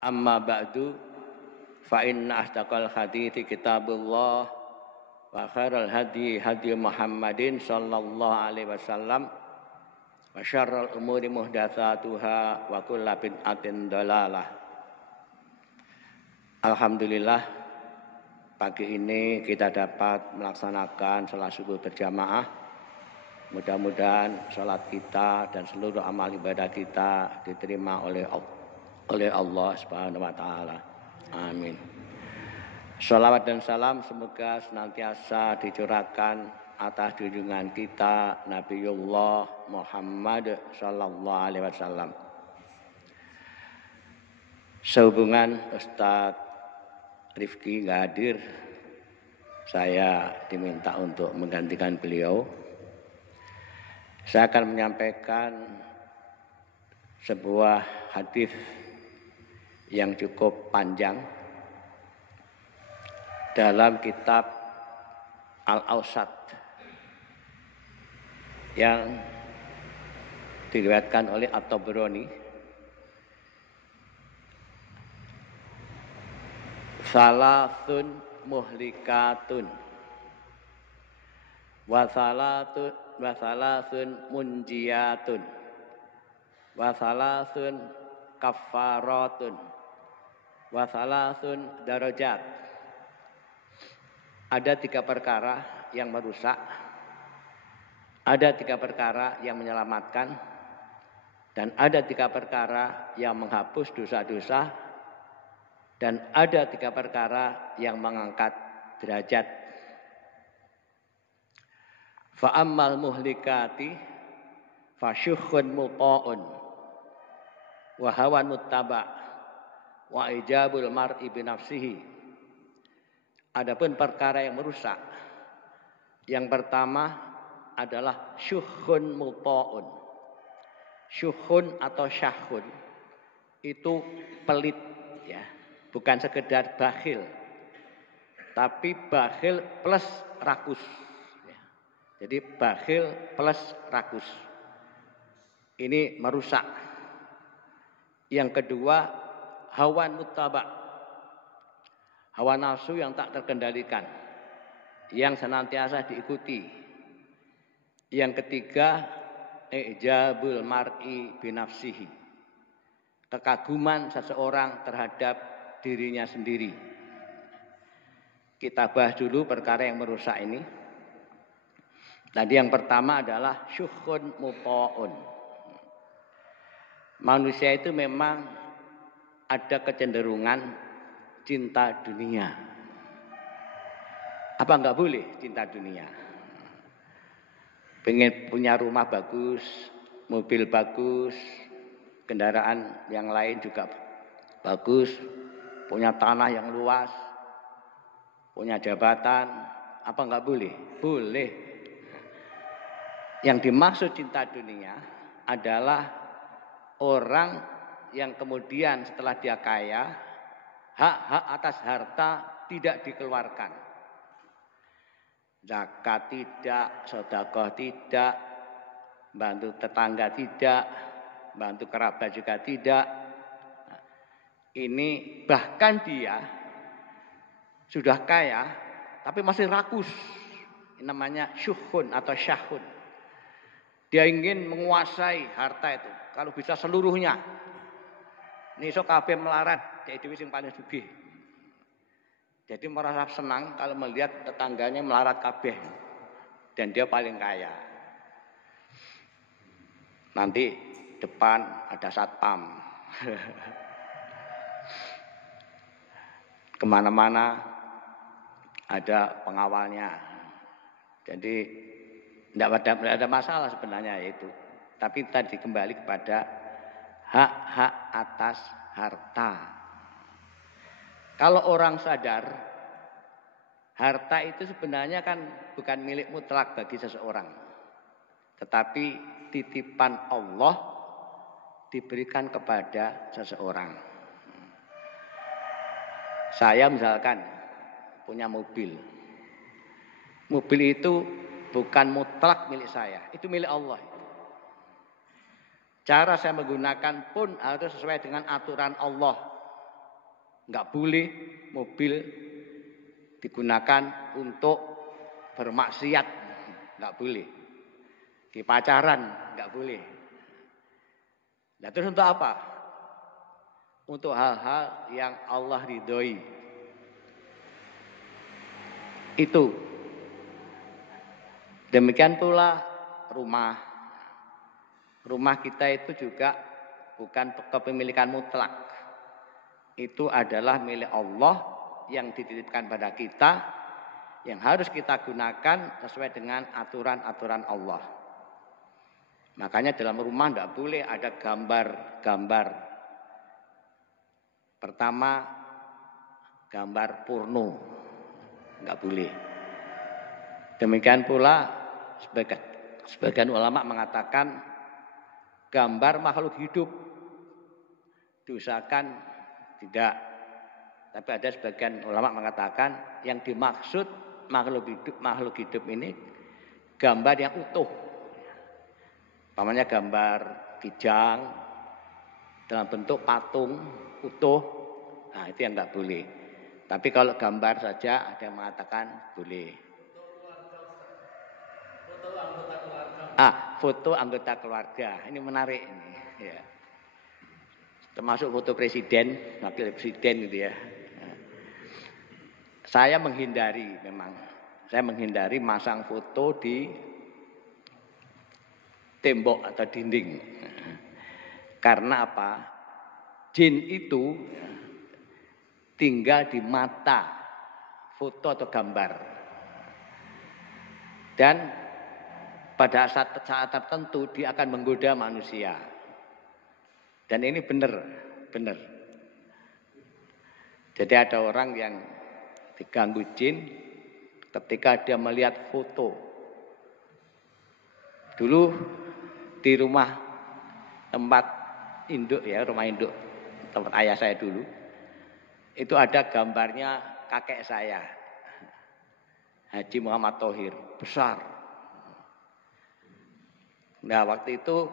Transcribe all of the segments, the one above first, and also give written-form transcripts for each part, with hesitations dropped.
Amma ba'du fa inna asdaqal hadithi kitabullah wa khairal hadi hadi Muhammadin sallallahu alaihi wasallam wa syarrul umuri muhdatsatuha wa kullu bid'atin dalalah. Alhamdulillah pagi ini kita dapat melaksanakan salat subuh berjamaah. Mudah-mudahan salat kita dan seluruh amal ibadah kita diterima oleh Allah Subhanahu wa taala. Amin. Shalawat dan salam semoga senantiasa dicurahkan atas junjungan kita Nabiullah Muhammad sallallahu alaihi wasallam. Sehubungan Ustaz Rifki nggak hadir, saya diminta untuk menggantikan beliau. Saya akan menyampaikan sebuah hadis yang cukup panjang dalam kitab Al-Awsat yang diriwayatkan oleh At-Tabrani. Salasun muhlikatun wa salasun munjiyatun wa salasun kaffaratun wa salasun darajat. Ada 3 perkara yang merusak, ada 3 perkara yang menyelamatkan, dan ada 3 perkara yang menghapus dosa-dosa, dan ada 3 perkara yang mengangkat derajat. Fa ammal muhlikati fa syukhun muta'un wa hawan muttaba' wa ijabul mar'i binafsihi. Adapun perkara yang merusak, yang pertama adalah syukhun muta'un. Syukhun atau syahun itu pelit, ya, bukan sekedar bakhil, tapi bakhil plus rakus, ya. Jadi bakhil plus rakus ini merusak. Yang kedua, hawan muttaba', hawa nafsu yang tak terkendalikan, yang senantiasa diikuti. Yang ketiga, ijabul mar'i binafsihi, kekaguman seseorang terhadap dirinya sendiri. Kita bahas dulu perkara yang merusak ini. Tadi yang pertama adalah syukhun muta'un. Manusia itu memang ada kecenderungan cinta dunia. Apa enggak boleh cinta dunia? Pengen punya rumah bagus, mobil bagus, kendaraan yang lain juga bagus, punya tanah yang luas, punya jabatan. Apa enggak boleh? Boleh. Yang dimaksud cinta dunia adalah orang yang kemudian setelah dia kaya, hak-hak atas harta tidak dikeluarkan. Zakat tidak, sedekah tidak, bantu tetangga tidak, bantu kerabat juga tidak. Ini bahkan dia sudah kaya tapi masih rakus. Ini namanya syukhun atau syahun. Dia ingin menguasai harta itu, kalau bisa seluruhnya. Ini iso kabeh melarat, jadi dhewe sing paling sugih. Jadi merasa senang kalau melihat tetangganya melarat kabeh dan dia paling kaya. Nanti depan ada satpam. Kemana-mana ada pengawalnya. Jadi tidak ada masalah sebenarnya itu. Tapi tadi kembali kepada hak-hak atas harta. Kalau orang sadar, harta itu sebenarnya kan bukan milik mutlak bagi seseorang. Tetapi titipan Allah diberikan kepada seseorang. Saya misalkan punya mobil. Mobil itu bukan mutlak milik saya, itu milik Allah. Cara saya menggunakan pun harus sesuai dengan aturan Allah. nggak boleh mobil digunakan untuk bermaksiat, nggak boleh. Di pacaran nggak boleh. Nah terus untuk apa? Untuk hal-hal yang Allah ridhoi. Itu. Demikian pula rumah. Rumah kita itu juga bukan kepemilikan mutlak. Itu adalah milik Allah yang dititipkan pada kita, yang harus kita gunakan sesuai dengan aturan-aturan Allah. Makanya dalam rumah tidak boleh ada gambar-gambar. Pertama, gambar porno, nggak boleh. Demikian pula sebagian ulama mengatakan gambar makhluk hidup diusahakan tidak. Tapi ada sebagian ulama mengatakan yang dimaksud makhluk hidup ini gambar yang utuh. Namanya gambar kijang dalam bentuk patung utuh, nah itu yang nggak boleh. Tapi kalau gambar saja ada yang mengatakan boleh. Foto anggota keluarga, ini menarik ini. Ya. Termasuk foto presiden, wakil presiden gitu ya. Saya menghindari masang foto di tembok atau dinding. Karena apa? Jin itu tinggal di mata foto atau gambar. Dan pada saat tertentu dia akan menggoda manusia. Dan ini benar. Jadi ada orang yang diganggu jin ketika dia melihat foto. Dulu di rumah tempat induk ya, rumah induk tempat ayah saya dulu, itu ada gambarnya kakek saya, Haji Muhammad Thohir, besar. Nah waktu itu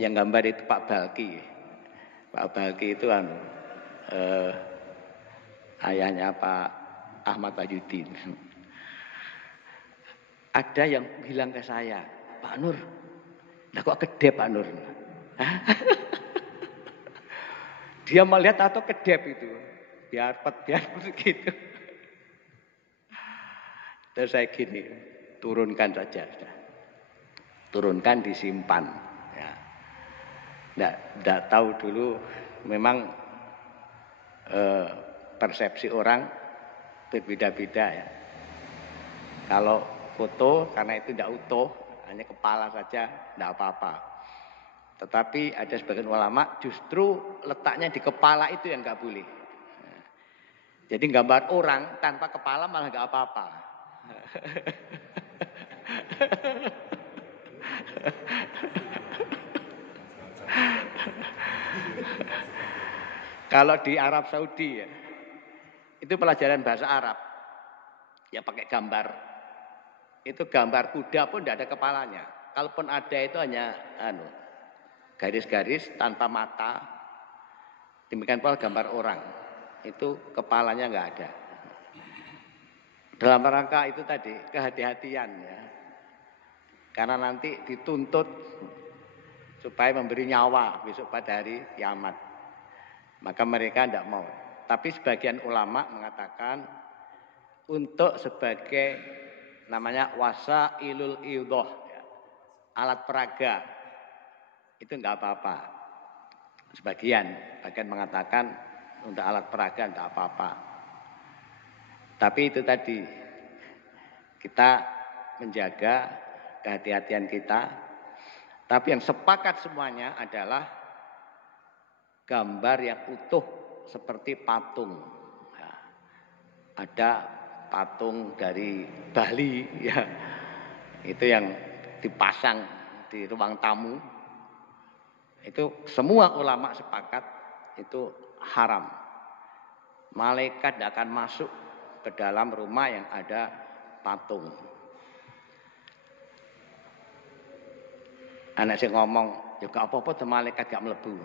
yang gambar itu Pak Balki. Pak Balki itu ayahnya Pak Ahmad Wahyudin. Ada yang bilang ke saya, Pak Nur, nah kok kedep Pak Nur? Dia melihat atau kedep itu, biar begitu. Terus saya gini, turunkan saja, turunkan disimpan. Ya. Nggak tahu dulu, memang persepsi orang berbeda-beda ya. Kalau foto karena itu tidak utuh, hanya kepala saja, tidak apa-apa. Tetapi ada sebagian ulama justru letaknya di kepala itu yang nggak boleh. Jadi gambar orang tanpa kepala malah nggak apa-apa. Kalau di Arab Saudi ya, itu pelajaran bahasa Arab, ya pakai gambar. Itu gambar kuda pun tidak ada kepalanya. Kalaupun ada itu hanya garis-garis tanpa mata. Demikian pula gambar orang, itu kepalanya nggak ada. Dalam rangka itu tadi kehati-hatian ya, karena nanti dituntut supaya memberi nyawa besok pada hari kiamat. Maka mereka tidak mau. Tapi sebagian ulama mengatakan untuk sebagai namanya wasailul idhah, ya, alat peraga, itu enggak apa-apa. Sebagian mengatakan untuk alat peraga enggak apa-apa. Tapi itu tadi, kita menjaga kehati-hatian kita. Tapi yang sepakat semuanya adalah gambar yang utuh seperti patung. Ya, ada patung dari Bali ya, itu yang dipasang di ruang tamu, itu semua ulama sepakat itu haram. Malaikat tidak akan masuk ke dalam rumah yang ada patung. Anak saya ngomong, ya gak apa-apa tuh malaikat gak mlebu.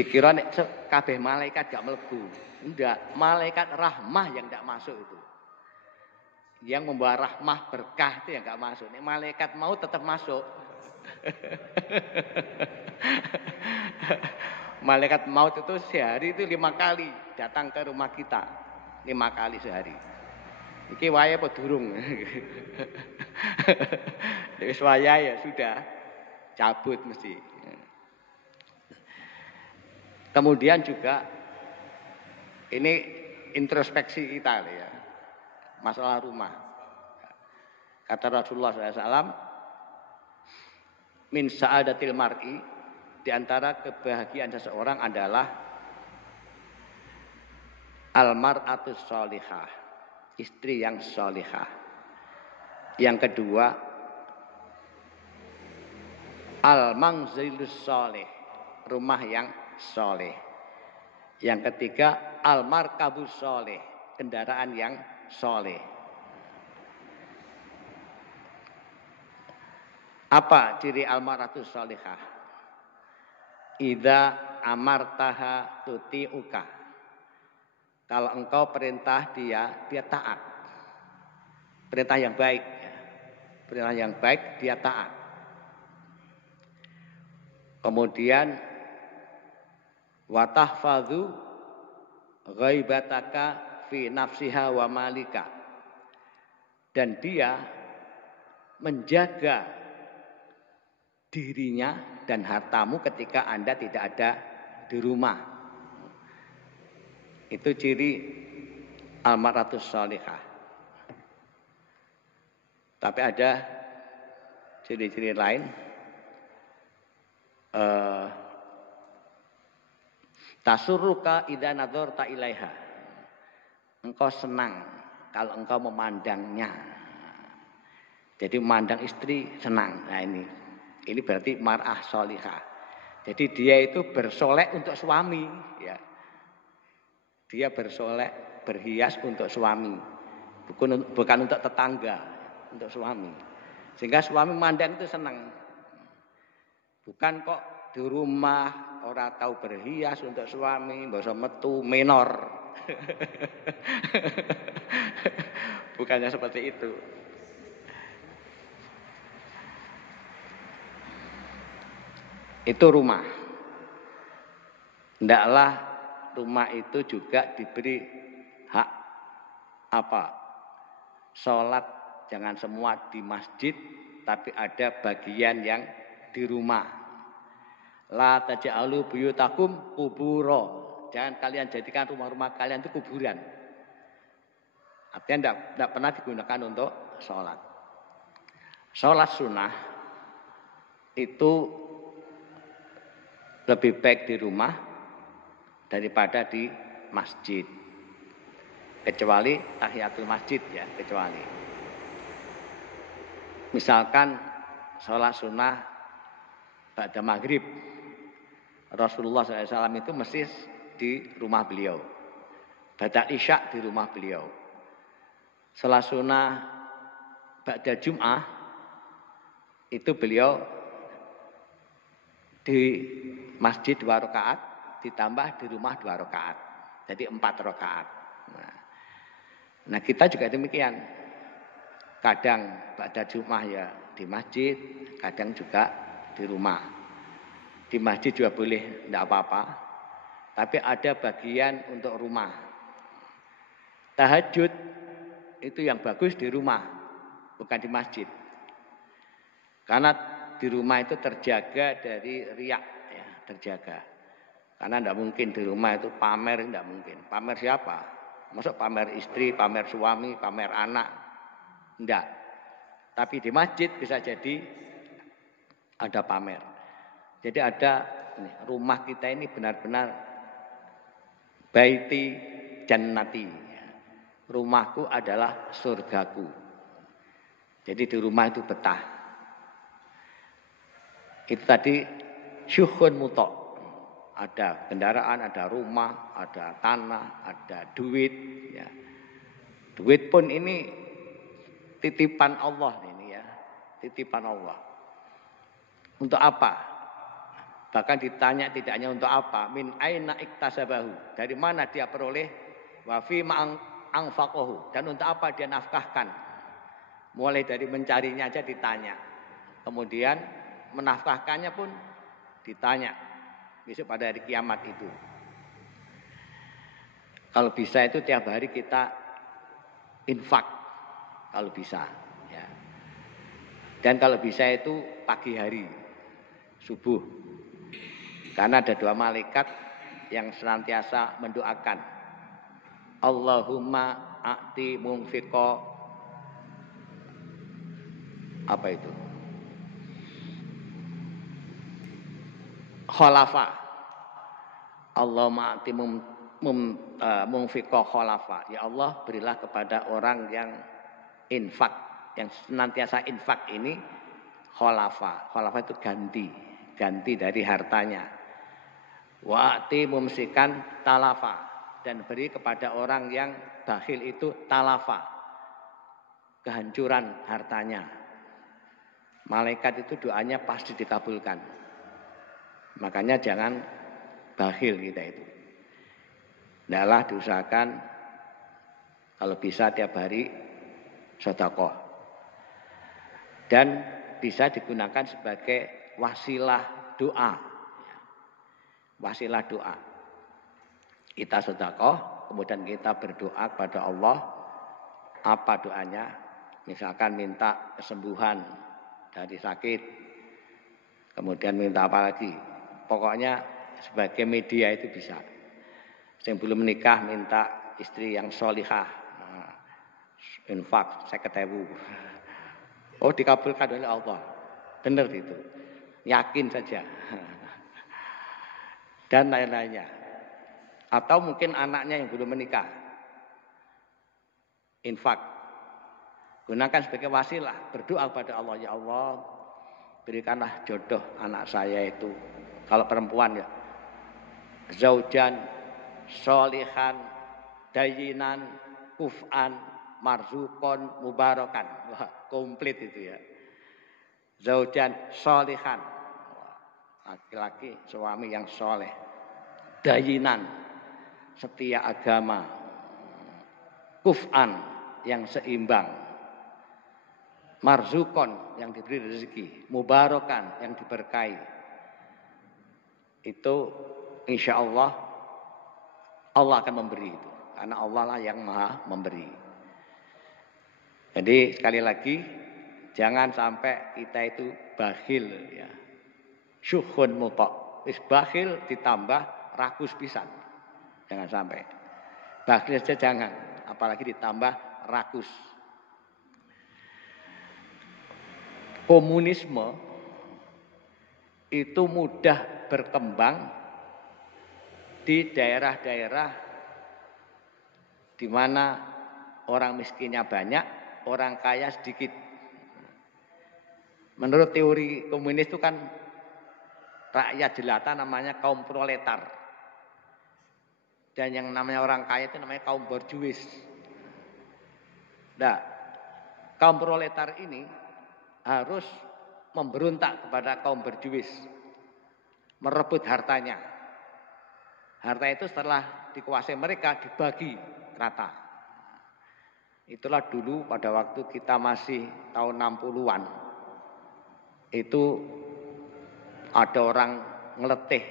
Dikira nek kabeh malaikat gak mlebu. Enggak, malaikat rahmah yang tidak masuk itu. Yang membawa rahmah berkah itu yang gak masuk. Nek malaikat mau tetap masuk. Malaikat maut itu sehari itu 5 kali datang ke rumah kita. 5 kali sehari. Iki wayahe apa durung? Wis wayahe ya sudah. Cabut mesti. Kemudian juga ini introspeksi kita ya. Masalah rumah. Kata Rasulullah SAW, min sa'adatil mar'i, di antara kebahagiaan seseorang adalah al-mar'atus sholihah, istri yang sholihah. Yang kedua, al-manzilus sholih, rumah yang sholih. Yang ketiga, al-markabus sholih, kendaraan yang sholih. Apa ciri al-mar'atus sholihah? Idza amartaha tuti'uka. Kalau engkau perintah dia taat. Perintah yang baik. Perintah yang baik dia taat. Kemudian wa tahfadzu ghaibataka fi nafsiha wa malika. Dan dia menjaga dirinya dan hartamu ketika Anda tidak ada di rumah. Itu ciri al-mar'atus sholihah. Tapi ada ciri-ciri lain. Tasurruka idza nadzarta ilaiha. Engkau senang kalau engkau memandangnya. Jadi memandang istri senang. Nah ini berarti mar'ah sholihah. Jadi dia itu bersolek untuk suami, ya. Dia bersolek, berhias untuk suami, bukan untuk tetangga, untuk suami. Sehingga suami mandang itu senang. Bukan kok di rumah orang tahu berhias untuk suami, mbok metu menor. Bukannya seperti itu. Itu rumah. Ndaklah rumah itu juga diberi hak apa? Sholat jangan semua di masjid, tapi ada bagian yang di rumah. La taj'alu buyutakum qubura. Jangan kalian jadikan rumah-rumah kalian itu kuburan. Artinya tidak pernah digunakan untuk sholat. Sholat sunnah itu lebih baik di rumah daripada di masjid. Kecuali tahiyatul masjid ya, kecuali. Misalkan sholat sunnah pada maghrib. Rasulullah SAW itu mesti di rumah beliau. Ba'da isya di rumah beliau. Sholat sunnah ba'da Jum'ah itu beliau di masjid 2 rakaat ditambah di rumah 2 rakaat. Jadi 4 rakaat. Nah kita juga demikian. Kadang pada Jumat ya di masjid, kadang juga di rumah. Di masjid juga boleh, tidak apa-apa. Tapi ada bagian untuk rumah. Tahajud itu yang bagus di rumah, bukan di masjid. Karena di rumah itu terjaga dari riak, ya, terjaga. Karena tidak mungkin di rumah itu pamer, tidak mungkin. Pamer siapa? Masuk pamer istri, pamer suami, pamer anak. Tidak. Tapi di masjid bisa jadi ada pamer. Jadi ada rumah kita ini benar-benar baiti jannati. Rumahku adalah surgaku. Jadi di rumah itu betah. Itu tadi syuhun mutok. Ada kendaraan, ada rumah, ada tanah, ada duit. Ya. Duit pun ini titipan Allah ini ya, titipan Allah. Untuk apa? Bahkan ditanya tidak hanya untuk apa, min aina iktasabahu, dari mana dia peroleh, wa fi ma anfaqahu, dan untuk apa dia nafkahkan. Mulai dari mencarinya aja ditanya. Kemudian menafkahkannya pun ditanya besok pada hari kiamat itu. Kalau bisa itu tiap hari kita infak, kalau bisa ya. Dan kalau bisa itu pagi hari, subuh. Karena ada 2 malaikat yang senantiasa mendoakan. Allahumma a'ti munfiqo, apa itu? Khalafa. Allahumma a'ti munfiqo khalafa. Ya Allah, berilah kepada orang yang infak, yang senantiasa infak ini khalafa. Khalafa itu ganti dari hartanya. Wa'ti mumsikan talafa, dan beri kepada orang yang bakhil itu talafa, kehancuran hartanya. Malaikat itu doanya pasti dikabulkan. Makanya jangan bakhil kita itu. Hendaklah diusahakan kalau bisa tiap hari sedekah. Dan bisa digunakan sebagai wasilah doa. Wasilah doa. Kita sedekah, kemudian kita berdoa kepada Allah. Apa doanya? Misalkan minta kesembuhan dari sakit. Kemudian minta apa lagi? Pokoknya sebagai media itu bisa. Yang belum menikah minta istri yang sholihah. Infak 50.000. Oh, dikabulkan oleh Allah. Benar itu. Yakin saja. Dan lain-lainnya. Atau mungkin anaknya yang belum menikah. Infak. Gunakan sebagai wasilah. Berdoa kepada Allah. Ya Allah, berikanlah jodoh anak saya itu. Kalau perempuan ya. Zaujan, sholihan, dayinan, kuf'an, marzukon, mubarakan. Wah, komplit itu ya. Zaujan, sholihan. Laki-laki, suami yang soleh. Dayinan, setia agama. Kuf'an, yang seimbang. Marzukon, yang diberi rezeki. Mubarakan, yang diberkahi. Itu insya Allah akan memberi itu. Karena Allah lah yang maha memberi. Jadi sekali lagi, jangan sampai kita itu bakhil ya. Syukhun mutok. Wis bakhil ditambah rakus pisan. Jangan sampai. Bakhil saja jangan. Apalagi ditambah rakus. Komunisme itu mudah berkembang di daerah-daerah di mana orang miskinnya banyak, orang kaya sedikit. Menurut teori komunis itu kan rakyat jelata namanya kaum proletar. Dan yang namanya orang kaya itu namanya kaum borjuis. Nah, kaum proletar ini harus memberontak kepada kaum borjuis. Merebut hartanya. Harta itu setelah dikuasai mereka dibagi rata. Itulah dulu pada waktu kita masih tahun 60-an. Itu ada orang ngeletih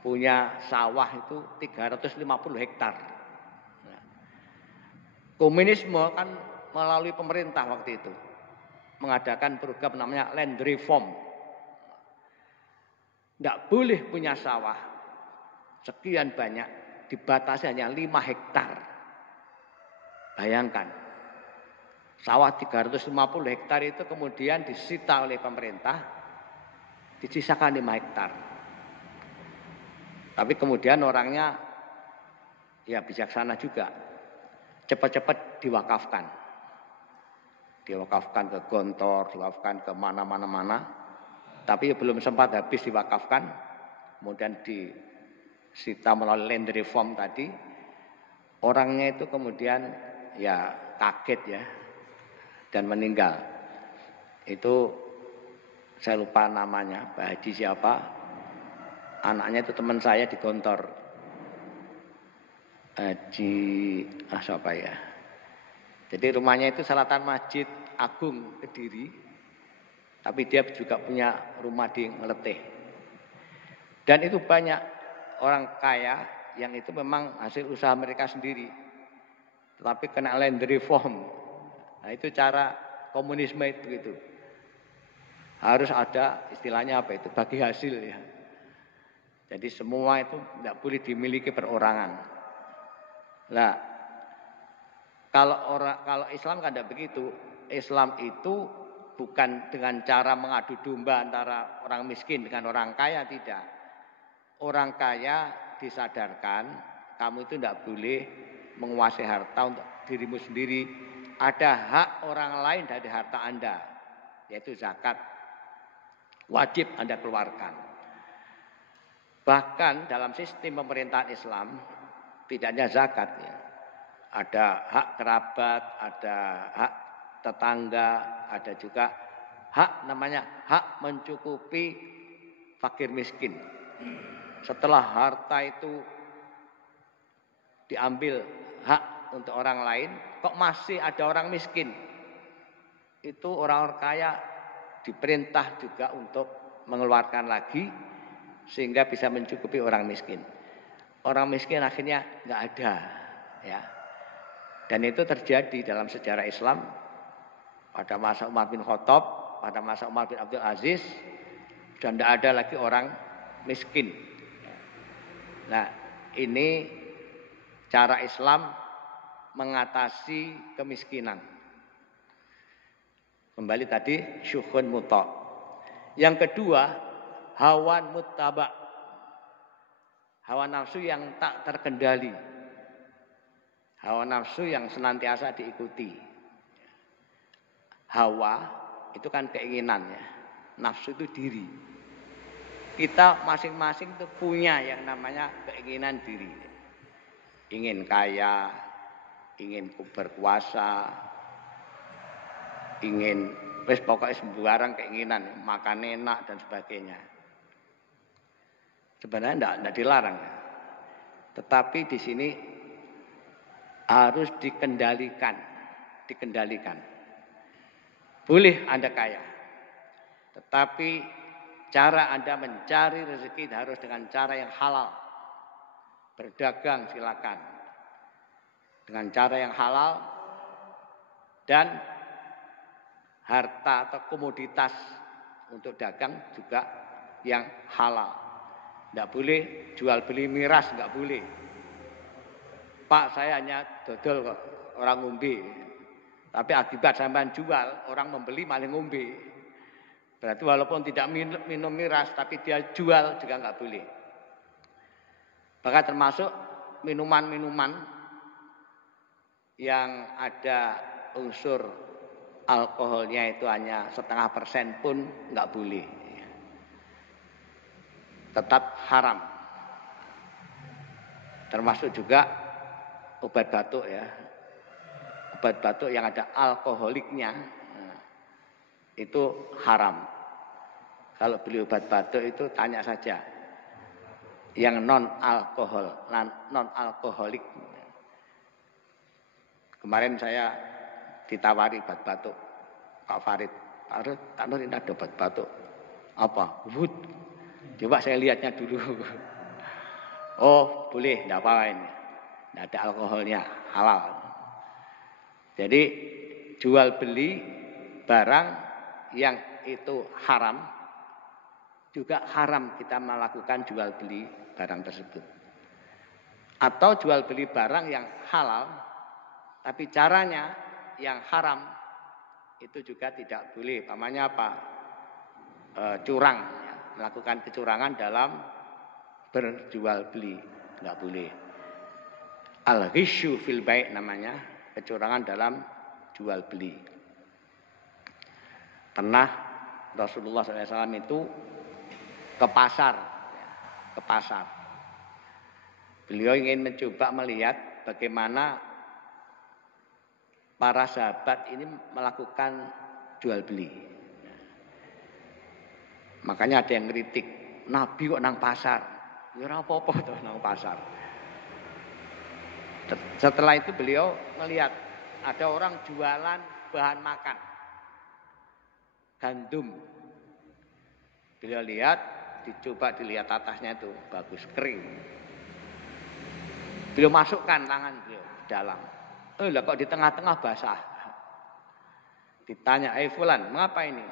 punya sawah itu 350 hektar. Komunisme kan melalui pemerintah waktu itu mengadakan program namanya land reform. Tidak boleh punya sawah sekian banyak, dibatasi hanya 5 hektar. Bayangkan, sawah 350 hektar itu kemudian disita oleh pemerintah. Disisakan 5 hektar. Tapi kemudian orangnya ya bijaksana juga. Cepat-cepat diwakafkan. Diwakafkan ke Gontor, diwakafkan ke mana-mana. Tapi belum sempat habis diwakafkan. Kemudian disita melalui land reform tadi. Orangnya itu kemudian ya kaget ya. Dan meninggal. Itu saya lupa namanya, Pak Haji siapa. Anaknya itu teman saya di Gontor. Siapa ya? Jadi rumahnya itu selatan Masjid Agung Kediri. Tapi dia juga punya rumah di Ngeletih. Dan itu banyak orang kaya yang itu memang hasil usaha mereka sendiri. Tetapi kena land reform. Nah itu cara komunisme itu gitu. Harus ada istilahnya apa itu? Bagi hasil ya. Jadi semua itu tidak boleh dimiliki perorangan. Nah, kalau Islam kan tidak begitu. Islam itu bukan dengan cara mengadu domba antara orang miskin dengan orang kaya, tidak. Orang kaya disadarkan, kamu itu tidak boleh menguasai harta untuk dirimu sendiri. Ada hak orang lain dari harta Anda, yaitu zakat. Wajib Anda keluarkan. Bahkan dalam sistem pemerintahan Islam, tidak hanya zakat ya. Ada hak kerabat, ada hak tetangga, ada juga hak namanya hak mencukupi fakir miskin. Setelah harta itu diambil hak untuk orang lain, kok masih ada orang miskin? Itu orang-orang kaya diperintah juga untuk mengeluarkan lagi sehingga bisa mencukupi orang miskin. Orang miskin akhirnya nggak ada, ya. Dan itu terjadi dalam sejarah Islam pada masa Umar bin Khattab, pada masa Umar bin Abdul Aziz, dan tidak ada lagi orang miskin. Nah, ini cara Islam mengatasi kemiskinan. Kembali tadi syukhun muta'. Yang kedua, hawan muttaba'. Hawa nafsu yang tak terkendali. Hawa nafsu yang senantiasa diikuti. Hawa itu kan keinginan ya. Nafsu itu diri. Kita masing-masing itu punya yang namanya keinginan diri. Ingin kaya, ingin berkuasa, ingin pokoknya sembarang keinginan, makan enak dan sebagainya. Sebenarnya tidak dilarang. Tetapi di sini harus dikendalikan. Boleh Anda kaya. Tetapi cara Anda mencari rezeki harus dengan cara yang halal. Berdagang silakan. Dengan cara yang halal dan harta atau komoditas untuk dagang juga yang halal. Tidak boleh jual beli miras, tidak boleh. Pak, saya hanya dodol kok, orang ngombe. Tapi akibat sampean jual, orang membeli malah ngombe. Berarti walaupun tidak minum miras, tapi dia jual juga nggak boleh. Bahkan termasuk minuman-minuman yang ada unsur alkoholnya itu hanya 0,5% pun nggak boleh. Tetap haram. Termasuk juga obat batuk ya. Obat batuk yang ada alkoholiknya itu haram. Kalau beli obat batuk itu tanya saja yang non alkoholik. Kemarin saya ditawari obat batuk Pak Farid. Tak ini ada obat batuk. Apa? Wood. Coba saya lihatnya dulu. Oh, boleh, tidak apa-apa ini. Tidak ada alkoholnya, halal. Jadi jual beli barang yang itu haram, juga haram kita melakukan jual beli barang tersebut. Atau jual beli barang yang halal, tapi caranya yang haram, itu juga tidak boleh. Namanya apa? Curang. Melakukan kecurangan dalam berjual beli, nggak boleh. Al-ghisyu fil bai' namanya, kecurangan dalam jual beli. Pernah Rasulullah SAW itu ke pasar. Beliau ingin mencoba melihat bagaimana para sahabat ini melakukan jual beli. Makanya ada yang kritik, Nabi kok nang pasar. Ya ora apa-apa to nang pasar. Setelah itu beliau melihat ada orang jualan bahan makan, gandum. Beliau lihat, dicoba dilihat atasnya itu bagus kering. Beliau masukkan tangan beliau di dalam. Lah kok di tengah-tengah basah. Ditanya, Fulan, mengapa ini?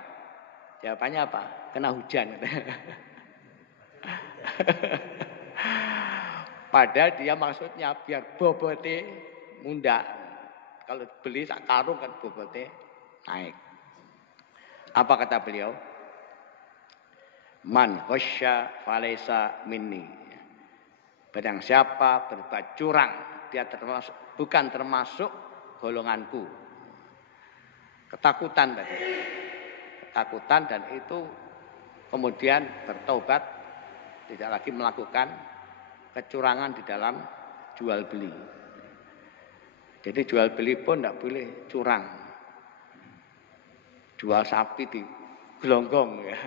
Jawabannya apa? Kena hujan. Padahal dia maksudnya biar bobote munda. Kalau beli sak karung kan bobote naik. Apa kata beliau? Man khosya falaisa minni. Barang siapa berbuat curang, dia bukan termasuk golonganku. Ketakutan tadi. Ketakutan dan itu kemudian bertobat, tidak lagi melakukan kecurangan di dalam jual beli. Jadi jual beli pun tidak boleh curang. Jual sapi di gelonggong ya.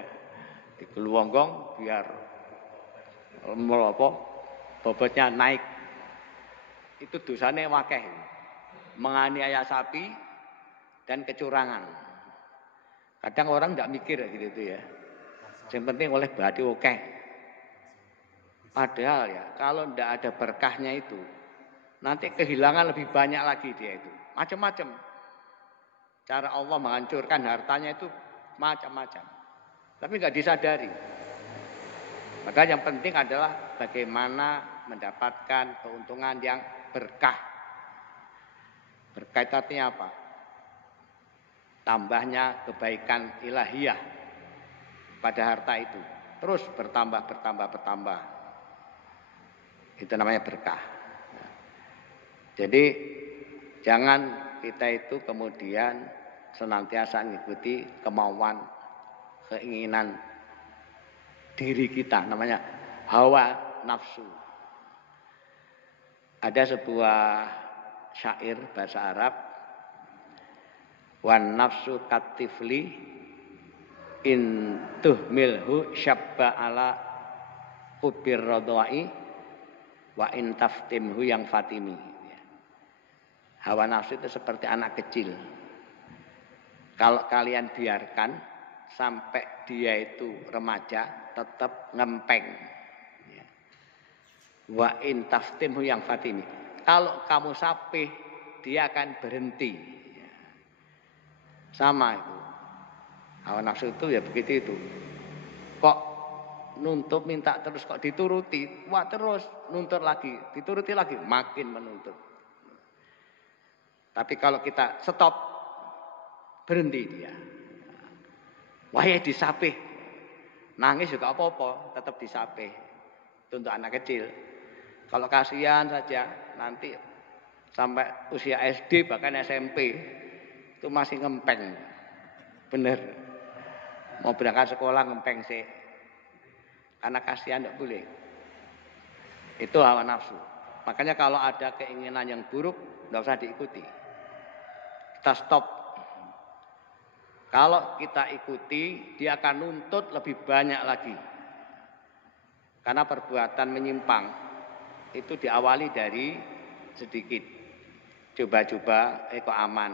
Di gelonggong biar bobotnya naik. Itu dosanya wakeh. Menganiaya sapi dan kecurangan. Kadang orang tidak mikir gitu ya. Yang penting oleh badi oke. Padahal ya kalau tidak ada berkahnya itu nanti kehilangan lebih banyak lagi dia itu. Macam-macam. Cara Allah menghancurkan hartanya itu macam-macam. Tapi nggak disadari. Maka yang penting adalah bagaimana mendapatkan keuntungan yang berkah. Berkah itu artinya apa? Tambahnya kebaikan ilahiyah pada harta itu. Terus bertambah. Itu namanya berkah. Jadi jangan kita itu kemudian senantiasa mengikuti kemauan, keinginan diri kita, namanya hawa nafsu. Ada sebuah syair bahasa Arab, wan nafsu katifli in tuhmilhu syabba ala hubir radwa'i wa in taftimhu yang fatimi. Hawa nafsu itu seperti anak kecil. Kalau kalian biarkan sampai dia itu remaja, tetap ngempeng. Wa in taftimhu yang fatimi. Kalau kamu sapih, dia akan berhenti. Sama itu. Hawa nafsu itu ya begitu itu. Kok nuntut minta terus kok dituruti, wah terus nuntut lagi, dituruti lagi, makin menuntut. Tapi kalau kita stop, berhenti dia. Wah ya disapih, nangis juga apa-apa, tetap disapih. Itu untuk anak kecil. Kalau kasihan saja, nanti sampai usia SD bahkan SMP itu masih ngempeng, bener. Mau berangkat sekolah ngempeng sih. Karena kasihan tidak boleh. Itu hawa nafsu. Makanya kalau ada keinginan yang buruk, tidak usah diikuti. Kita stop. Kalau kita ikuti, dia akan nuntut lebih banyak lagi. Karena perbuatan menyimpang itu diawali dari sedikit. Coba-coba, kok aman.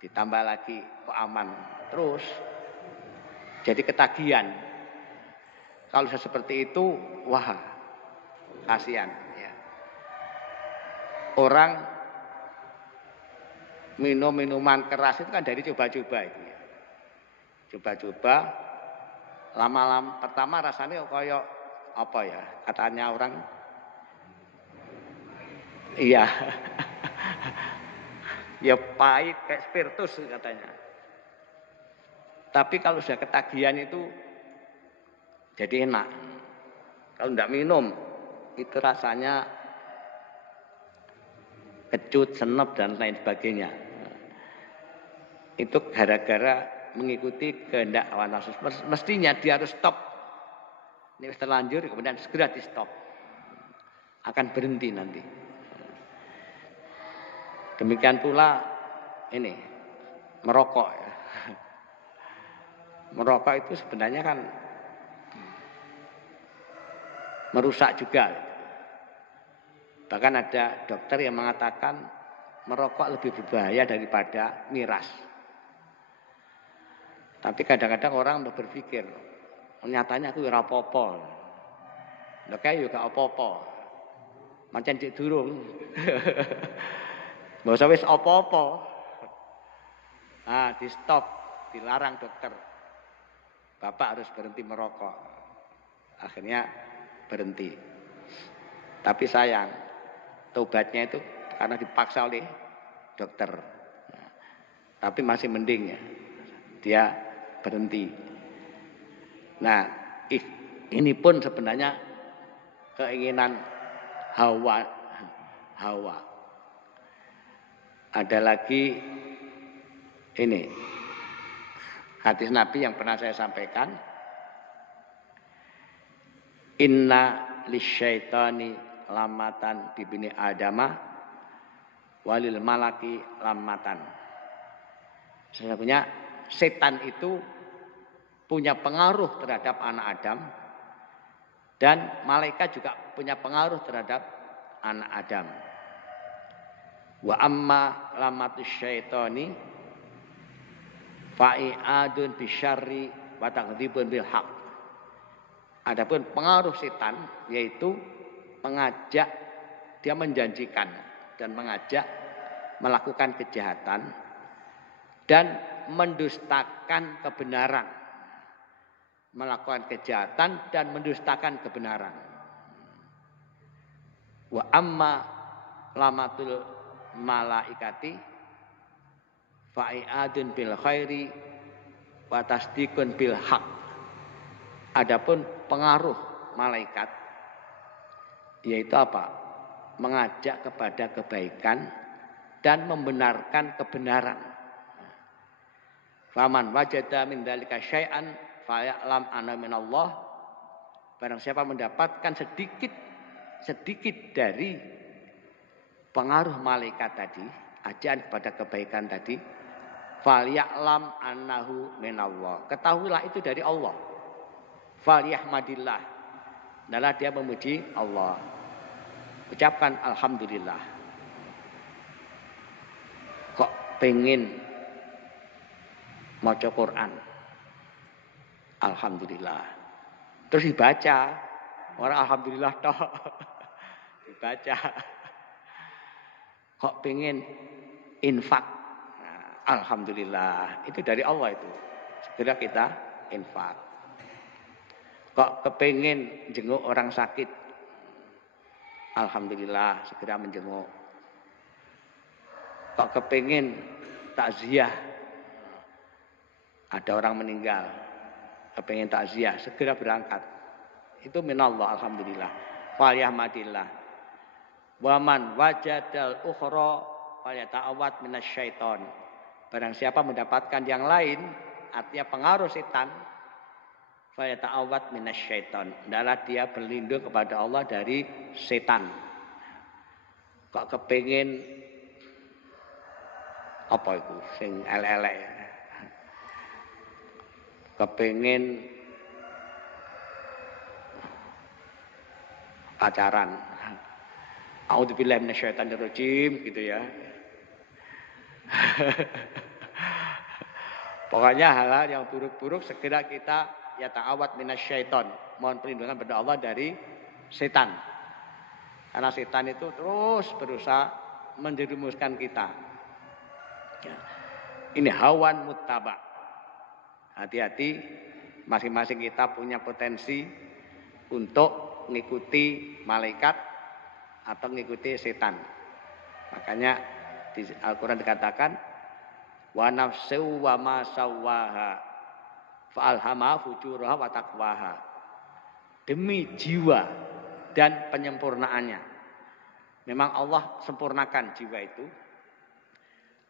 Ditambah lagi, kok aman. Terus, jadi ketagihan. Kalau seperti itu, wah, kasihan. Ya. Orang minum minuman keras itu kan dari coba-coba itu ya. Coba-coba, lama-lama pertama rasanya kayak apa ya? Katanya orang, iya, ya pahit kayak spiritus katanya. Tapi kalau sudah ketagihan itu jadi enak. Kalau tidak minum, itu rasanya kecut, senep, dan lain sebagainya. Itu gara-gara mengikuti kehendak hawa nafsu. Mestinya dia harus stop. Ini terlanjur, kemudian segera di stop. Akan berhenti nanti. Demikian pula ini, merokok. Ya. Merokok itu sebenarnya kan merusak juga. Bahkan ada dokter yang mengatakan merokok lebih berbahaya daripada miras. Tapi kadang-kadang orang berpikir, nyatanya aku ora apa-apa. Lha kae yo gak apa-apa. Mancen cek durung. Mbok wis apa-apa. Di stop, dilarang dokter. Bapak harus berhenti merokok. Akhirnya berhenti. Tapi sayang, tobatnya itu karena dipaksa oleh dokter. Tapi masih mending ya. Dia berhenti. Nah, ini pun sebenarnya keinginan Hawa. Ada lagi ini hadis Nabi yang pernah saya sampaikan. Inna lisyaitani lamatan bibini adama walil malaki lamatan. Sesungguhnya setan itu punya pengaruh terhadap anak Adam dan malaikat juga punya pengaruh terhadap anak Adam. Wa amma lamatus syaitani fa'iadun bisyarri wa taghdhibun bil haq. Adapun pengaruh setan yaitu mengajak, dia menjanjikan dan mengajak melakukan kejahatan dan mendustakan kebenaran. Melakukan kejahatan dan mendustakan kebenaran. Wa amma lamatul malaikati fa'iadun bil khairi wa tasdiqun bil haq. Adapun pengaruh malaikat yaitu apa? Mengajak kepada kebaikan dan membenarkan kebenaran. Faman wajada min dzalika syai'an fa'lam anna minallah. Barang siapa mendapatkan sedikit dari pengaruh malaikat tadi, ajakan kepada kebaikan tadi, falya'lam annahu minallah. Ketahuilah itu dari Allah. Falyahmadillah. Adalah dia memuji Allah. Ucapkan alhamdulillah. Kok pengen maca Quran? Alhamdulillah. Terus dibaca. Orang alhamdulillah toh. Dibaca. Kok pengen infak? Nah, alhamdulillah. Itu dari Allah itu. Segera kita infak. Kok kepengen jenguk orang sakit? Alhamdulillah, segera menjenguk. Kok kepengen takziah? Ada orang meninggal, kepengen takziah, segera berangkat. Itu minallah, alhamdulillah. Falyahmadillah. Waman wajadal ukhra falyata'awad minasyaiton. Barang siapa mendapatkan yang lain, artinya pengaruh setan, falyata'awad minasyaiton. Adalah dia berlindung kepada Allah dari setan. Kok kepengen apa itu sing elek-elek ya? Kepengen pacaran. A'udzubillahi minasyaitonirrajim gitu ya. Pokoknya hal-hal yang buruk-buruk segera kita ya ta'awad minasyaiton. Mohon perlindungan kepada Allah dari setan. Karena setan itu terus berusaha menjerumuskan kita. Ya. Ini hawan muttaba. Hati-hati, masing-masing kita punya potensi untuk mengikuti malaikat atau mengikuti setan. Makanya di Al-Quran dikatakan wa nafsu wa ma sawwaha fa'alhamaha fujuraha wa taqwaha. Demi jiwa dan penyempurnaannya. Memang Allah sempurnakan jiwa itu.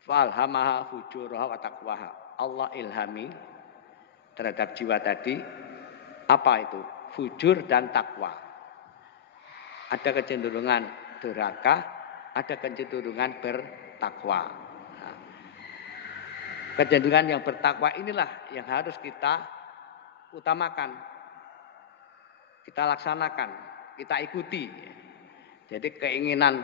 Fa'alhamaha fujuraha wa taqwaha. Allah ilhami terhadap jiwa tadi apa itu? Fujur dan takwa. Ada kecenderungan durhaka, ada kecenderungan bertakwa. Nah, kecenderungan yang bertakwa inilah yang harus kita utamakan, kita laksanakan. kita ikuti. Jadi keinginan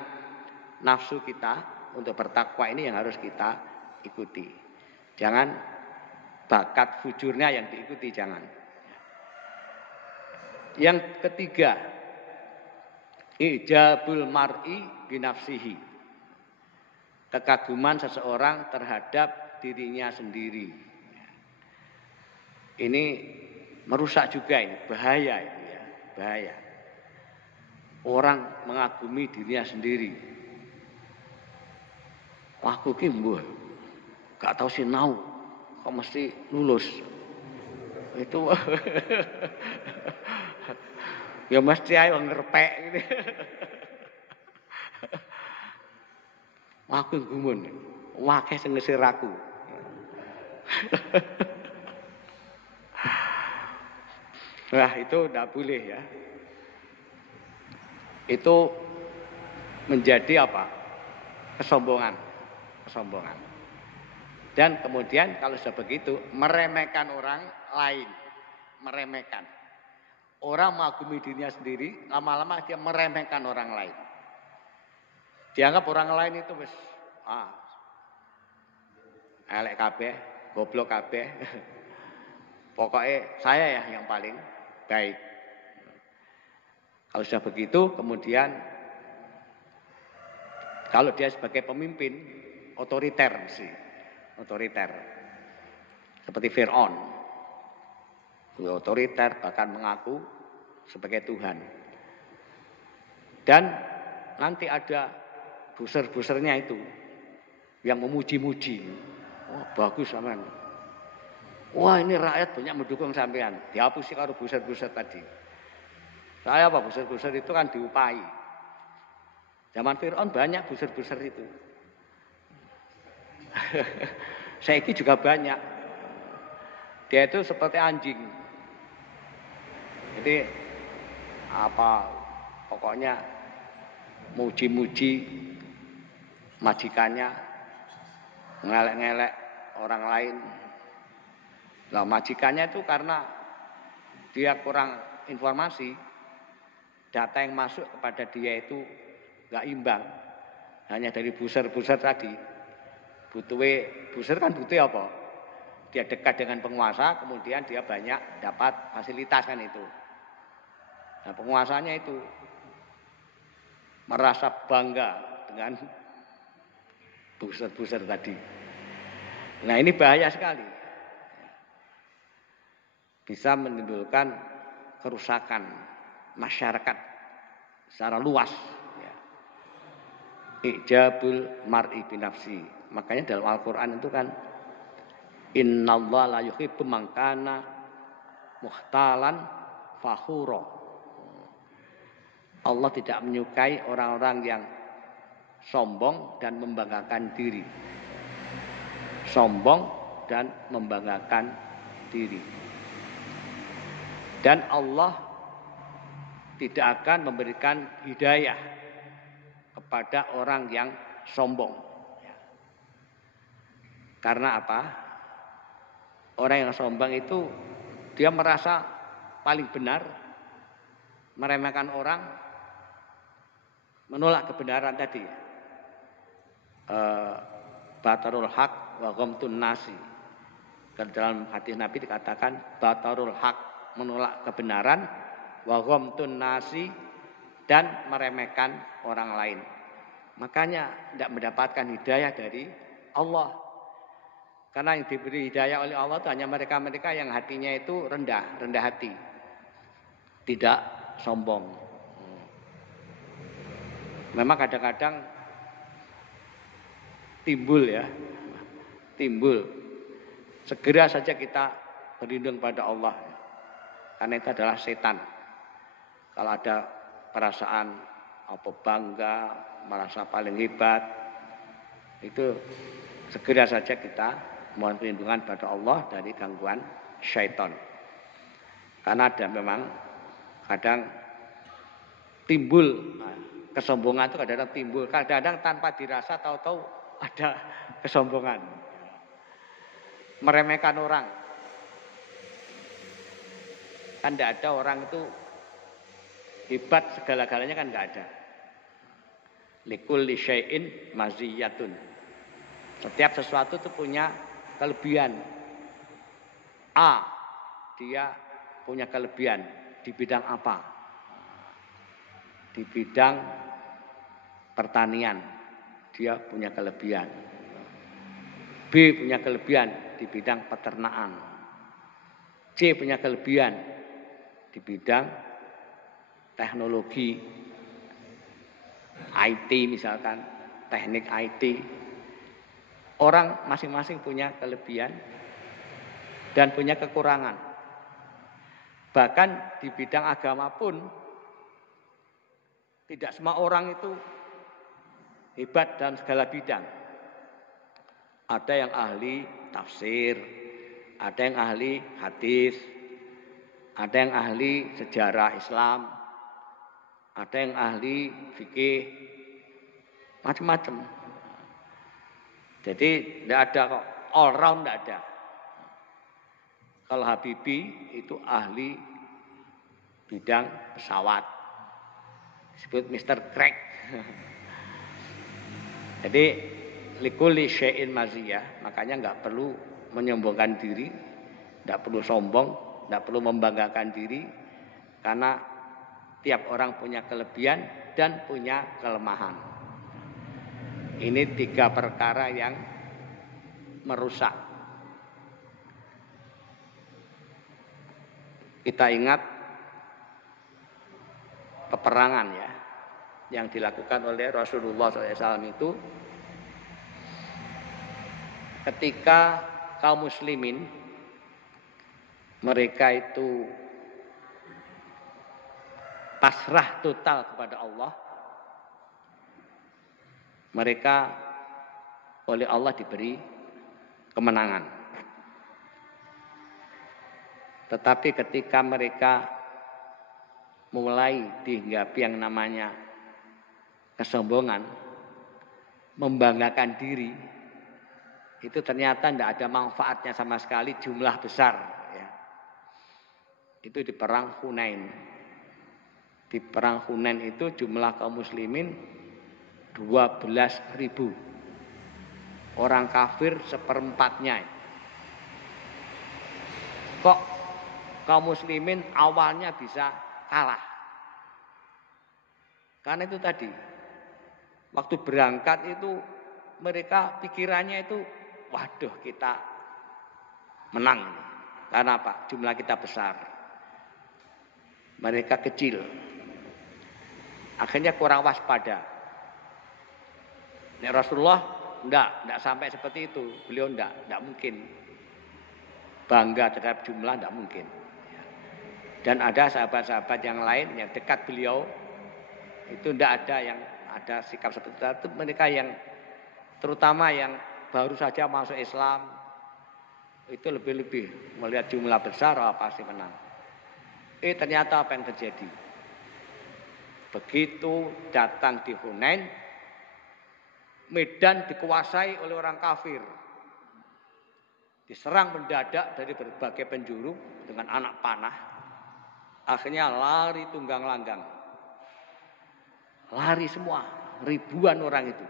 nafsu kita untuk bertakwa ini yang harus kita ikuti. Jangan bakat fujurnya yang diikuti, jangan. Yang ketiga, ijabul mar'i binafsihi. Kekaguman seseorang terhadap dirinya sendiri. Ini merusak juga, ini bahaya itu ya, bahaya. Orang mengagumi dirinya sendiri. Aku ki mbuh gak tahu sinau, kok mesti lulus. Itu ya mesti ae ngerpek gitu. Aku gumun. Wakeh sing ngesir aku. Nah, itu tidak boleh ya. Itu menjadi apa? Kesombongan. Dan kemudian kalau sudah begitu, meremehkan orang lain. Meremehkan. Orang mengagumi dirinya sendiri, lama-lama dia meremehkan orang lain. Dianggap orang lain itu wis elek kabeh, goblok kabeh. Pokoknya saya ya yang paling baik. Kalau sudah begitu, kemudian kalau dia sebagai pemimpin otoriter sih, otoriter. Seperti Fir'aun. Otoriter bahkan mengaku sebagai Tuhan. Dan nanti ada buser-busernya itu yang memuji-muji. Wah, bagus sampean. Wah, ini rakyat banyak mendukung sampean. Dihapusi karo buser-buser tadi. Saya apa buser-buser itu kan diupahi. Zaman Fir'aun banyak buser-buser itu. Saiki juga banyak. Dia itu seperti anjing. Jadi apa pokoknya muji-muji majikannya, ngelek-ngelek orang lain. Nah, majikannya itu karena dia kurang informasi, data yang masuk kepada dia itu nggak imbang. Hanya dari buser-buser tadi. Buser kan butuh apa? Dia dekat dengan penguasa, kemudian dia banyak dapat fasilitas kan itu. Nah, penguasanya itu merasa bangga dengan buser-buser tadi. Nah, ini bahaya sekali. Bisa menimbulkan kerusakan masyarakat secara luas. Ijabul mar'i binafsi. Makanya dalam Al-Quran itu kan innallaha la yuhibbu man kana mukhtalan fakhura. Allah tidak menyukai orang-orang yang sombong dan membanggakan diri. Sombong dan membanggakan diri. Dan Allah tidak akan memberikan hidayah kepada orang yang sombong. Karena apa? Orang yang sombong itu dia merasa paling benar, meremehkan orang, menolak kebenaran tadi. Batarul haq wa ghamtun nasi. Dalam hadis Nabi dikatakan batarul haq, menolak kebenaran, wa ghamtun nasi, dan meremehkan orang lain. Makanya tidak mendapatkan hidayah dari Allah. Karena yang diberi hidayah oleh Allah itu hanya mereka-mereka yang hatinya itu rendah hati. Tidak sombong. Memang kadang-kadang timbul. Segera saja kita berlindung pada Allah. Karena itu adalah setan. Kalau ada perasaan bangga, merasa paling hebat, itu segera saja kita mohon perlindungan pada Allah dari gangguan syaitan. Karena ada memang kadang timbul kesombongan itu kadang-kadang timbul, kadang-kadang tanpa dirasa tahu-tahu ada kesombongan. Meremehkan orang. Kan tidak ada orang itu hebat segala-galanya kan nggak ada. Likulli syai'in maziyatun. Setiap sesuatu itu punya kelebihan. A, dia punya kelebihan di bidang apa? Di bidang pertanian, dia punya kelebihan. B punya kelebihan di bidang peternakan. C punya kelebihan di bidang teknologi, IT misalkan, teknik IT. Orang masing-masing punya kelebihan dan punya kekurangan. Bahkan di bidang agama pun tidak semua orang itu hebat dalam segala bidang. Ada yang ahli tafsir, ada yang ahli hadis, ada yang ahli sejarah Islam, ada yang ahli fikih, macam-macam. Jadi tidak ada kok, all round tidak ada. Kalau Habibie itu ahli bidang pesawat, disebut Mr. Crack. Jadi likulli syai'in maziyah, makanya nggak perlu menyombongkan diri, nggak perlu sombong, nggak perlu membanggakan diri, karena tiap orang punya kelebihan dan punya kelemahan. Ini 3 perkara yang merusak. Kita ingat peperangan ya, yang dilakukan oleh Rasulullah SAW itu ketika kaum muslimin mereka itu pasrah total kepada Allah, mereka oleh Allah diberi kemenangan. Tetapi ketika mereka mulai dihinggapi yang namanya kesombongan, membanggakan diri, itu ternyata tidak ada manfaatnya sama sekali, jumlah besar. Ya. Itu di perang Hunain. Di perang Hunain itu jumlah kaum muslimin 12.000. Orang kafir 1/4-nya. Kok kaum muslimin awalnya bisa kalah? Karena itu tadi, waktu berangkat itu mereka pikirannya itu, waduh kita menang. Karena apa? Jumlah kita besar. Mereka kecil. Akhirnya kurang waspada. Nek Rasulullah enggak sampai seperti itu. Beliau enggak mungkin bangga terhadap jumlah, enggak mungkin. Dan ada sahabat-sahabat yang lain yang dekat beliau, itu enggak ada yang ada sikap seperti itu. Mereka yang terutama yang baru saja masuk Islam, itu lebih-lebih melihat jumlah besar, pasti menang. Ternyata apa yang terjadi? Begitu datang di Hunain, medan dikuasai oleh orang kafir. Diserang mendadak dari berbagai penjuru dengan anak panah. Akhirnya lari tunggang langgang. Lari semua, ribuan orang itu.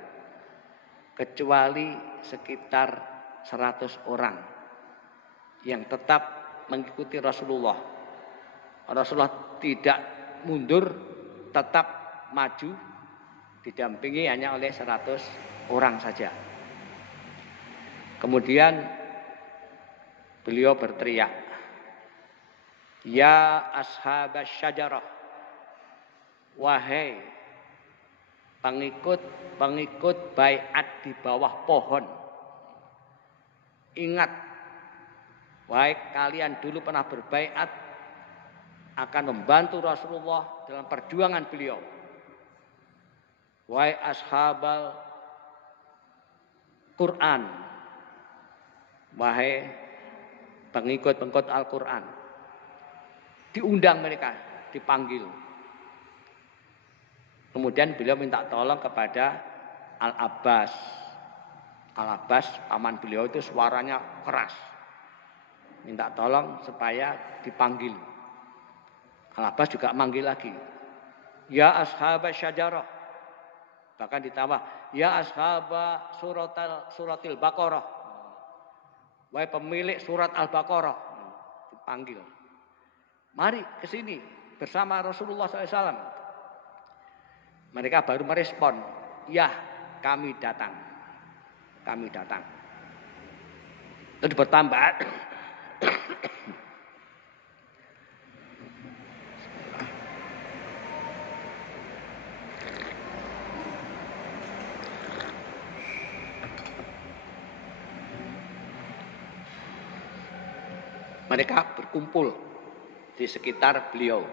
Kecuali sekitar 100 orang yang tetap mengikuti Rasulullah. Rasulullah tidak mundur, tetap maju, didampingi hanya oleh 100 orang saja. Kemudian beliau berteriak, "Ya ashabas syajarah, wahai pengikut baiat di bawah pohon. Ingat, wahai kalian dulu pernah berbaiat akan membantu Rasulullah dalam perjuangan beliau. Wahai ashabal Quran, wahai pengikut Al-Quran." Diundang mereka, dipanggil. Kemudian beliau minta tolong kepada Al-Abbas. Al-Abbas, paman beliau itu suaranya keras. Minta tolong supaya dipanggil. Al-Abbas juga manggil lagi. ya ashabas syajarah. Bahkan ditambah ya ashaba suratil Baqarah. Wahai pemilik surat Al-Baqarah. Dipanggil. Mari ke sini bersama Rasulullah SAW. Mereka baru merespon, ya kami datang. Kami datang. Terus bertambah. Mereka berkumpul di sekitar beliau.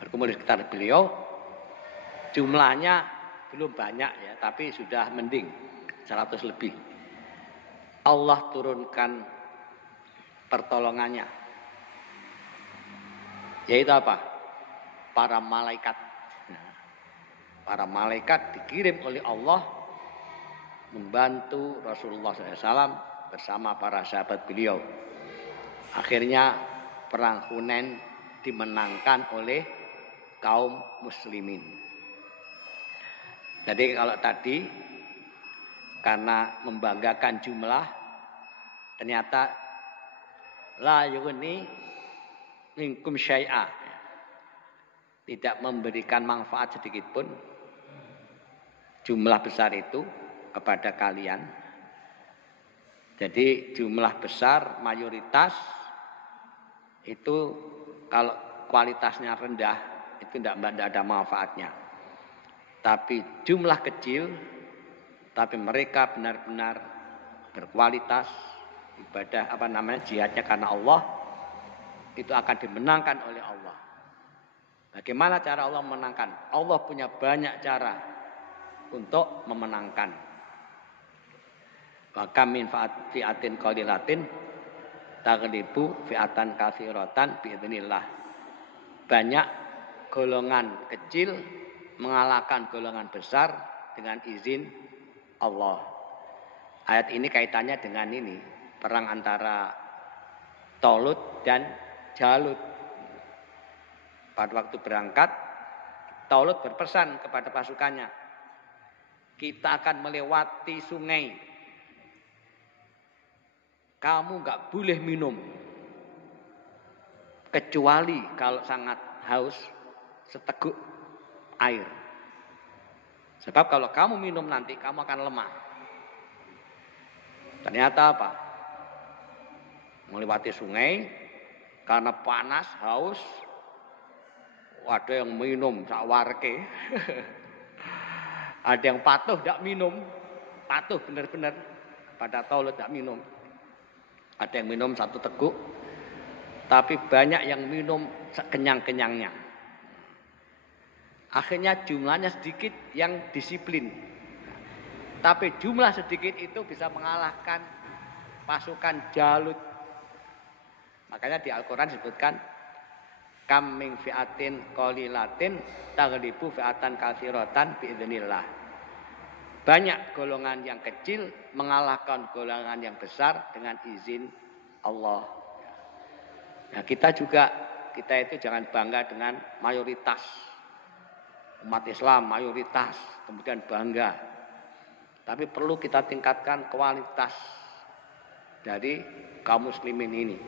Berkumpul di sekitar beliau. Jumlahnya belum banyak ya, tapi sudah mending 100 lebih. Allah turunkan pertolongannya. Yaitu apa? Para malaikat. Para malaikat dikirim oleh Allah membantu Rasulullah SAW bersama para sahabat beliau. Akhirnya perang Hunain dimenangkan oleh kaum muslimin. Jadi kalau tadi karena membanggakan jumlah, ternyata la yughni minkum syai'a, tidak memberikan manfaat sedikit pun jumlah besar itu kepada kalian. Jadi jumlah besar mayoritas itu kalau kualitasnya rendah itu tidak ada manfaatnya. Tapi jumlah kecil, tapi mereka benar-benar berkualitas, ibadah jihadnya karena Allah, itu akan dimenangkan oleh Allah. Bagaimana cara Allah memenangkan? Allah punya banyak cara untuk memenangkan. Wa kam min fi'atin qalilatin taghlibu fi'atan katsiratan biidznillah. Banyak golongan kecil mengalahkan golongan besar dengan izin Allah. Ayat ini kaitannya dengan ini, perang antara Talut dan Jalut. Pada waktu berangkat, Talut berpesan kepada pasukannya, kita akan melewati sungai. Kamu nggak boleh minum, kecuali kalau sangat haus seteguk air. Sebab kalau kamu minum nanti kamu akan lemah. Ternyata apa? Melewati sungai karena panas, haus. Ada yang minum sakwarke. Ada yang patuh tidak minum. Patuh benar-benar pada Talut tidak minum. Ada yang minum satu teguk. Tapi banyak yang minum sekenyang-kenyangnya. Akhirnya jumlahnya sedikit yang disiplin. Tapi jumlah sedikit itu bisa mengalahkan pasukan Jalut. Makanya di Al-Quran disebutkan kam min fi'atin qalilatin taghlibu fi'atan katsiratan biidznillah. Banyak golongan yang kecil mengalahkan golongan yang besar dengan izin Allah. Nah, kita itu jangan bangga dengan mayoritas. Umat Islam mayoritas, kemudian bangga. Tapi perlu kita tingkatkan kualitas dari kaum muslimin ini.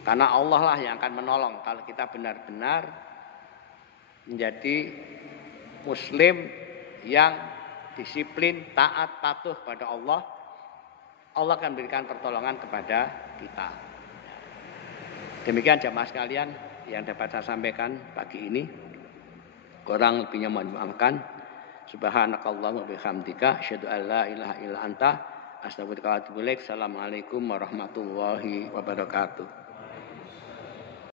Karena Allah lah yang akan menolong kalau kita benar-benar menjadi muslim yang disiplin, taat, patuh pada Allah. Allah akan berikan pertolongan kepada kita. Demikian jamaah sekalian yang dapat saya sampaikan pagi ini. Kurang lebihnya mohon dimaafkan. Subhanakallahumma bihamdika asyhadu an la ilaha illa anta astaghfiruka wa atubu ilaik. Assalamualaikum warahmatullahi wabarakatuh.